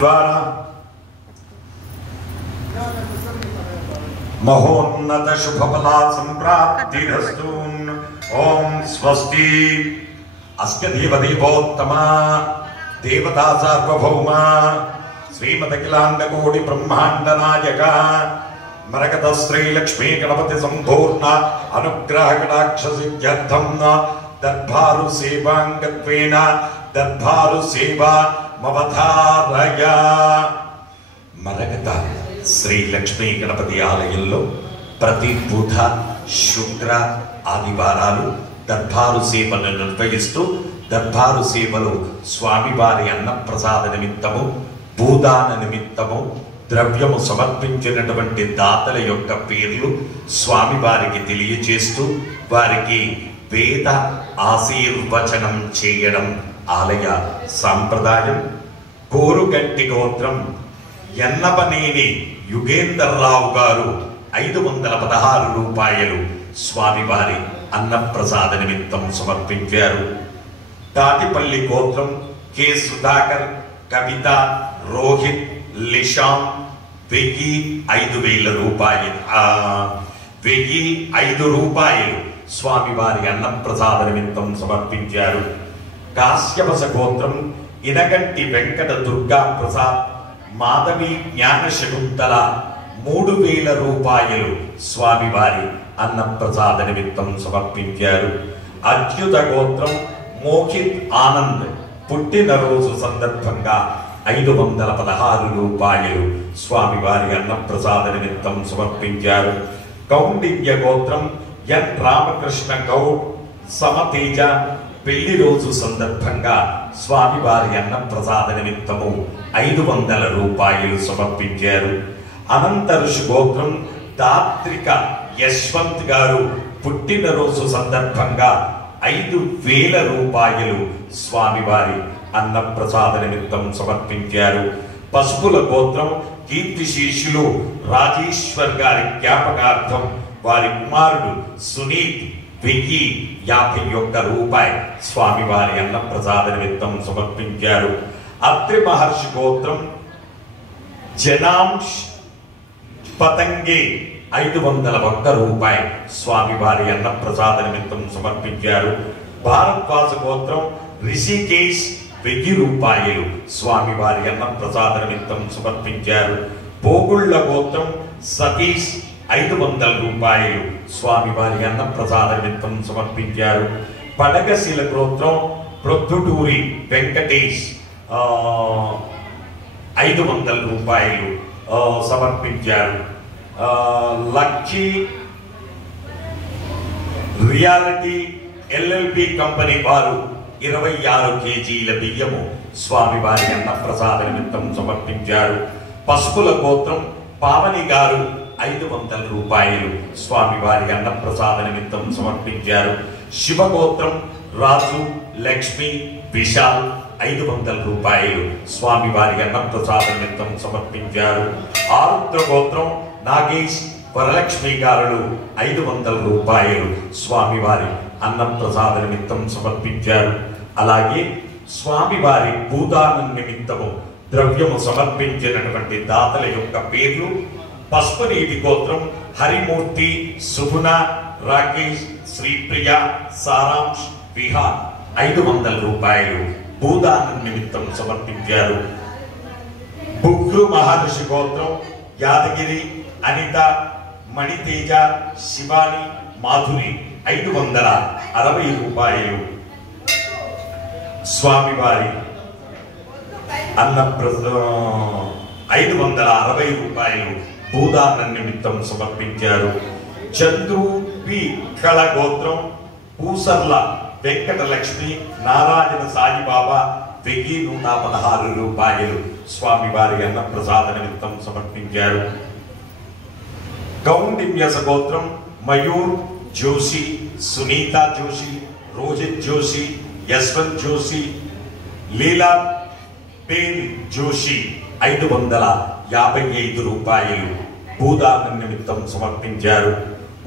ద్వారా మహోన్నత శుభఫలా సంప్రాప్తిరస్తు. ఓం స్వస్తి. అస్య దేవదేవోత్తమ దేవతా సార్వభౌమ శ్రీమదఖిలాండకోటి బ్రహ్మాండ నాయక మరకత శ్రీ లక్ష్మీ గణపతి సంపూర్ణ అనుగ్రహ కటాక్ష సిద్ధ్యర్థం దర్బారు సేవాంగత్వేన దర్బారు సేవా మవధారయ. మరకత శ్రీ లక్ష్మీ గణపతి ఆలయంలో ప్రతి బుధ శుక్ర ఆదివారాలు దర్బారు సేవను నిర్వహిస్తూ దర్బారు సేవలో స్వామివారి అన్నప్రసాద నిమిత్తము భూదాన నిమిత్తము ద్రవ్యము సమర్పించినటువంటి దాతల యొక్క పేర్లు స్వామివారికి తెలియజేస్తూ వారికి వేద ఆశీర్వచనం చేయడం ఆలయ సాంప్రదాయం. కోరుగంటి గోత్రం ఎన్నపనేని యుగేందర్రావు గారు 516 రూపాయలు స్వామివారి అన్నప్రసాద నిమిత్తం సమర్పించారు. తాటిపల్లి గోత్రం కె సుధాకర్, కవిత, రోహిత్, లిషాం 1005 రూపాయలు 1005 రూపాయలు స్వామివారి అన్నప్రసాద నిమిత్తం సమర్పించారు. కాశ్యపస గోత్రం ఇనగంటి వెంకట దుర్గా ప్రసాద్, మాధవి జ్ఞాన శకుంతల 3000 రూపాయలు స్వామివారి అన్నప్రసాద నిమిత్తం సమర్పించారు. అచ్యుత గోత్రం మోహిత్ ఆనంద్ పుట్టినరోజు సందర్భంగా 516 రూపాయలు స్వామివారి అన్నప్రసాద నిమిత్తం సమర్పించారు. కౌండిన్య గోత్రం ఎన్ రామకృష్ణ గౌడ్ సమతేజ పెళ్లి రోజు సందర్భంగా స్వామివారి అన్నప్రసాద నిమిత్తము 500 రూపాయలు సమర్పించారు. అనంత ఋషి గోత్రం దాత్రిక యశ్వంత్ గారు పుట్టినరోజు సందర్భంగా 5000 రూపాయలు స్వామివారి అన్నప్రసాద నిమిత్తం సమర్పించారు. పసుపుల గోత్రం కీర్తిశేషులు రాజేశ్వర్ గారి జ్ఞాపకార్థం వారి కుమారుడు సునీత్ 1051 రూపాయలు స్వామివారి అన్నప్రసాద నిమిత్తం సమర్పించారు. అత్రి మహర్షి గోత్రం జనాంశ్ పతంగే 501 రూపాయలు స్వామివారి అన్నప్రసాద నిమిత్తం సమర్పించారు. భారద్వాజ గోత్రం రిషికేశ్ 1000 రూపాయలు స్వామివారి అన్నప్రసాద నిమిత్తం సమర్పించారు. పోగుళ్ళ గోత్రం సతీష్ 500 రూపాయలు స్వామివారి అన్నప్రసాద నిమిత్తం సమర్పించారు. పడగశిల గోత్రం ప్రొద్దుటూరి వెంకటేష్ 500 రూపాయలు సమర్పించారు. లక్కీ రియాలిటీ ఎల్ఎల్బి కంపెనీ వారు 26 కేజీల బియ్యము స్వామివారి అన్నప్రసాద నిమిత్తం సమర్పించారు. పసుపుల గోత్రం పావని గారు 500 రూపాయలు స్వామివారి అన్నప్రసాద నిమిత్తం సమర్పించారు. శివగోత్రం రాజు లక్ష్మి విశాల్ 500 రూపాయలు స్వామివారి అన్నప్రసాద నిమిత్తం సమర్పించారు. ఆరుద్ర గోత్రం నాగేష్ వరలక్ష్మి గారు 500 రూపాయలు స్వామివారి అన్నప్రసాద నిమిత్తం సమర్పించారు. అలాగే స్వామివారి భూదానం నిమిత్తము ద్రవ్యము సమర్పించినటువంటి దాతల యొక్క పేర్లు: పసుపునీటి గోత్రం హరిమూర్తి, సుగుణ, రాకేష్, శ్రీప్రియ, సారాంశ్, విహార్ 500 రూపాయలు భూదానం నిమిత్తం సమర్పించారు. బుగ్రు మహర్షి గోత్రం యాదగిరి, అనిత, మణితేజ, శివాని, మాధురి 560 రూపాయలు స్వామివారి 560 రూపాయలు భూదానం నిమిత్తం సమర్పించారు. చంద్రు పి కళ గోత్రం పూసర్ల వెంకటలక్ష్మి, నారాయణ సాయిబాబా 1116 రూపాయలు స్వామివారి అన్నప్రసాద నిమిత్తం సమర్పించారు. కౌండిన్యస గోత్రం మయూర్ జోషి, సునీత జోషి, రోహిత్ జోషి, యశ్వంత్ జోషి, లీలా పేన్ జోషి 555 రూపాయలు భూదానం నిమిత్తం సమర్పించారు.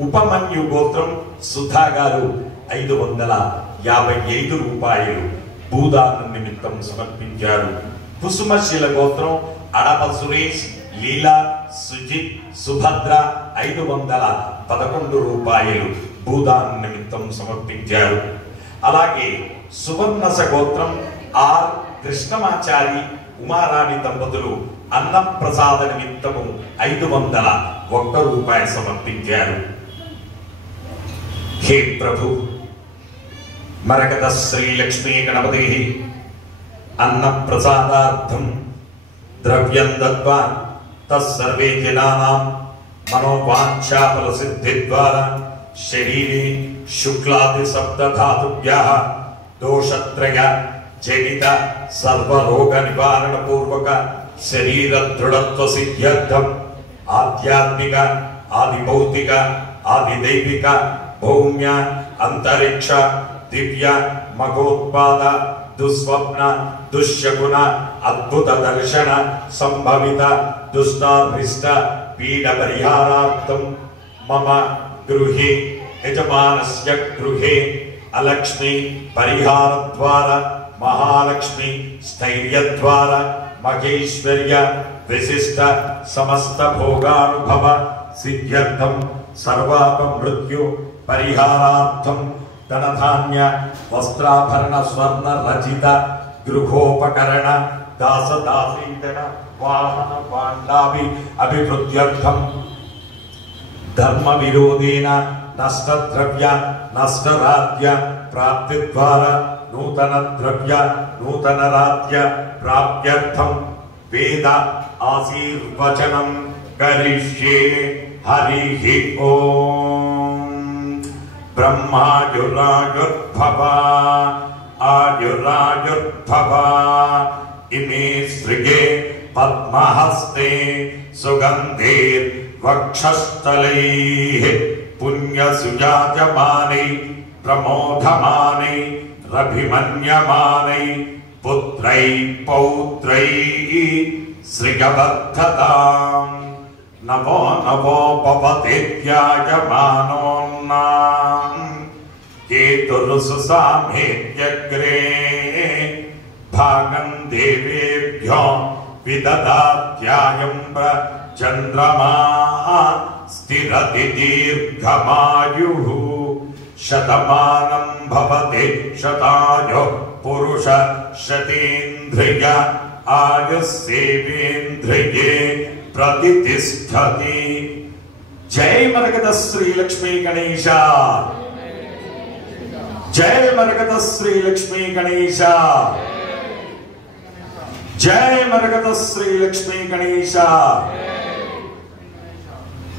ఉపమన్యు గోత్రం సుధా గారు 555 రూపాయలు భూదానం నిమిత్తం సమర్పించారు. కుసుమశిల గోత్రం అడప సురేష్, లీలా, సుజిత్, సుభద్ర 511 రూపాయలు భూదాన్ నిమిత్తం సమర్పించారు. అలాగే సువర్ణస గోత్రం ఆర్ కృష్ణమాచారి, ఉమారాణి దంపతులు అన్నప్రసాద నిమిత్తము 501 రూపాయలు సమర్పించారు. హే ప్రభు, మరకత శ్రీ లక్ష్మీ గణపతి అన్నప్రసాదార్థం ద్రవ్యం దత్వా తస్సర్వే జనానాం మనోవాంఛాఫల సిద్ధి ద్వారా శరీరే శుక్లాది సప్తధాతుభ్యః దోషత్రయ జనిత సర్వరోగ నివారణ పూర్వక శరీర దృఢత్వ సిద్ధ్యర్థం ఆధ్యాత్మిక, ఆది భౌతిక, ఆది దైవిక, భౌమ్య, అంతరిక్ష, దివ్య, మగోత్పాద, దుస్వప్న, దుశ్శకున, అద్భుత దర్శన సంభవిత దుష్టాభీష్ట పీడ పరిహారార్థం మమ గృహే యజమానస్య గృహే అలక్ష్మి పరిహార ద్వారా మహాలక్ష్మి స్థైర్య ద్వారా మహేశ్వర్య విశిష్ట సమస్త భోగానుభవ సిద్ధ్యర్థం సర్వాప మృత్యు పరిహారార్థం ధనధాన్య వస్త్రాభరణ స్వర్ణ రచిత గృహోపకరణ దాసదాసీధన వాహన పాండాభి అభివృద్ధ్యర్థం ధర్మ విరోధేన నష్టద్రవ్య నష్టరాజ్య ప్రాప్తి ద్వారా నూతన ద్రవ్య నూతన రాజ్య ప్రాప్త్యర్థం వేద ఆశీర్వచనం కరిష్యే. హరి ఓం. బ్రహ్మాయురాయుర్భవ ఆయురాయుర్భవ ఇమే శ్రియే పద్మహస్తే సుగంధేర్ వక్షస్థలైః పుణ్యసుజాయమానై ప్రమోదమానై రభిమన్యమానై పుత్రై పౌత్రై శ్రియవర్ధతాం. నవో నవో పవతేత్యాయమానోన్నాం కేతురుసుసామేత్యగ్రే భాగం దేవేభ్యో విదదాత్యాయం చంద్రమా స్థిరతి దీర్ఘమాయుః. శతమానం భవతి శతాయు పురుష శతేంద్రియ ఆయుస్సేవేంద్రియే ప్రతిష్ఠతి. జై మరకత శ్రీ లక్ష్మీ గణేశ, జై మరకత శ్రీ లక్ష్మీ గణేశ, జై మరకత శ్రీ లక్ష్మీ గణేశ.